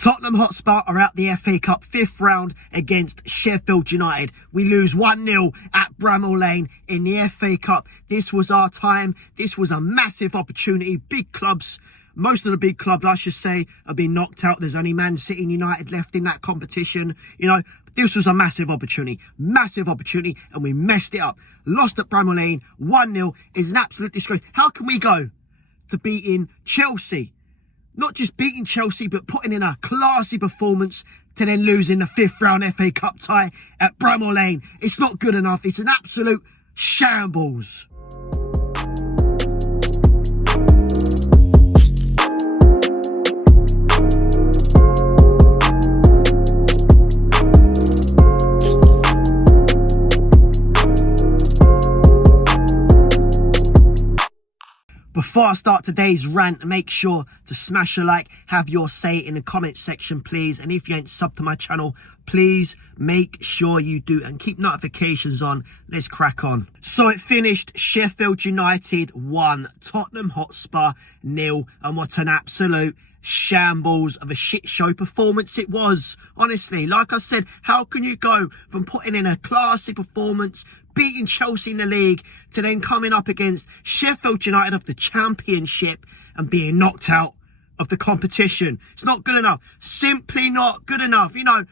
Tottenham Hotspur are out the FA Cup 5th round against Sheffield United. We lose 1-0 at Bramall Lane in the FA Cup. This was our time. This was a massive opportunity. Big clubs, most of the big clubs, I should say, have been knocked out. There's only Man City and United left in that competition. You know, this was a massive opportunity, and we messed it up. Lost at Bramall Lane, 1-0 is an absolute disgrace. How can we go to beating Chelsea? Not just beating Chelsea, but putting in a classy performance to then losing the 5th round FA Cup tie at Bramall Lane. It's not good enough. It's an absolute shambles. Before I start today's rant, make sure to smash a like, have your say in the comment section, please. And if you ain't subbed to my channel, please make sure you do and keep notifications on. Let's crack on. So it finished Sheffield United 1, Tottenham Hotspur 0, and what an absolute shambles of a shit show performance it was. Honestly, like I said, how can you go from putting in a classy performance, beating Chelsea in the league, to then coming up against Sheffield United of the Championship and being knocked out of the competition? It's not good enough. Simply not good enough. You know,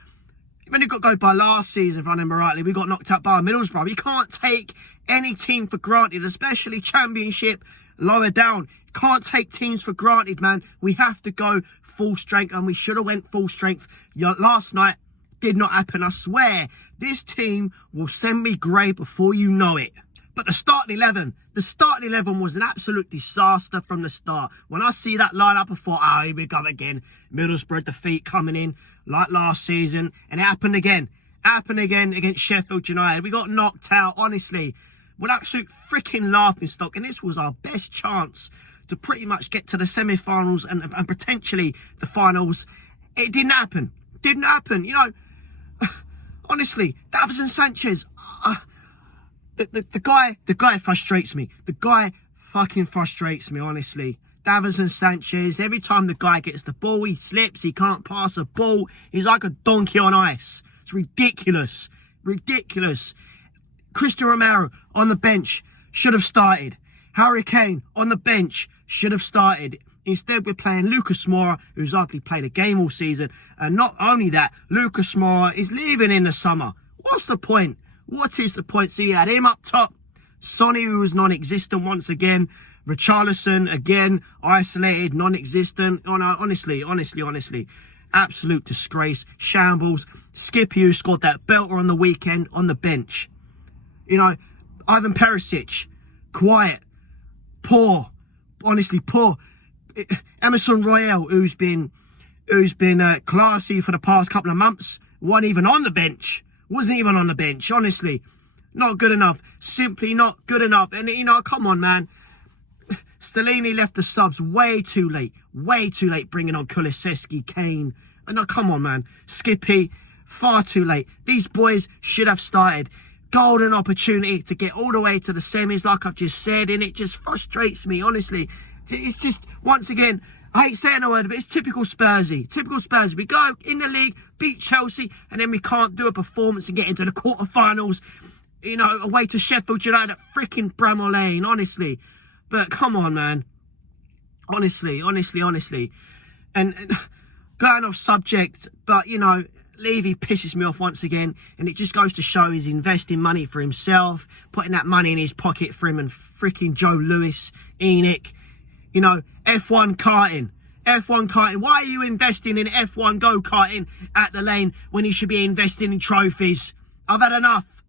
when you got to go by last season, if I remember rightly, we got knocked out by Middlesbrough. You can't take any team for granted, especially Championship, lower down. Can't take teams for granted, man. We have to go full strength, and we should have went full strength last night. Did not happen. I swear, this team will send me grey before you know it. But the starting 11 was an absolute disaster from the start. When I see that lineup, I thought, oh, here we go again. Middlesbrough defeat coming in like last season. And it happened again. Against Sheffield United. We got knocked out, honestly. We're absolute freaking laughing stock. And this was our best chance to pretty much get to the semi-finals and potentially the finals. It didn't happen. You know, honestly, Davinson Sanchez, the guy frustrates me. The guy fucking frustrates me, honestly. Davinson Sanchez, every time the guy gets the ball, he slips, he can't pass a ball. He's like a donkey on ice. It's ridiculous. Christian Romero on the bench, should have started. Harry Kane on the bench, should have started. Instead, we're playing Lucas Moura, who's hardly played a game all season. And not only that, Lucas Moura is leaving in the summer. What's the point? What is the point? So you had him up top. Sonny, who was non-existent once again. Richarlison, again, isolated, non-existent. Oh, no, honestly. Absolute disgrace. Shambles. Skippy, who scored that belter on the weekend, on the bench. You know, Ivan Perisic, quiet. Poor. Honestly, poor. Emerson Royale, who's been classy for the past couple of months, wasn't even on the bench. Honestly. Not good enough. Simply not good enough. And, you know, come on, man. Stellini left the subs way too late, bringing on Kulusevski, Kane. No, come on, man. Skippy, far too late. These boys should have started. Golden opportunity to get all the way to the semis, like I've just said, and it just frustrates me, honestly. It's just, once again, I hate saying the word, but it's typical Spursy. We go in the league, beat Chelsea, and then we can't do a performance and get into the quarterfinals, you know, away to Sheffield United at freaking Bramall Lane, honestly. But come on, man. Honestly. And going off subject, but, you know, Levy pisses me off once again, and it just goes to show he's investing money for himself, putting that money in his pocket for him and freaking Joe Lewis, Enoch. You know, F1 karting. Why are you investing in F1 go-karting at the lane when you should be investing in trophies? I've had enough.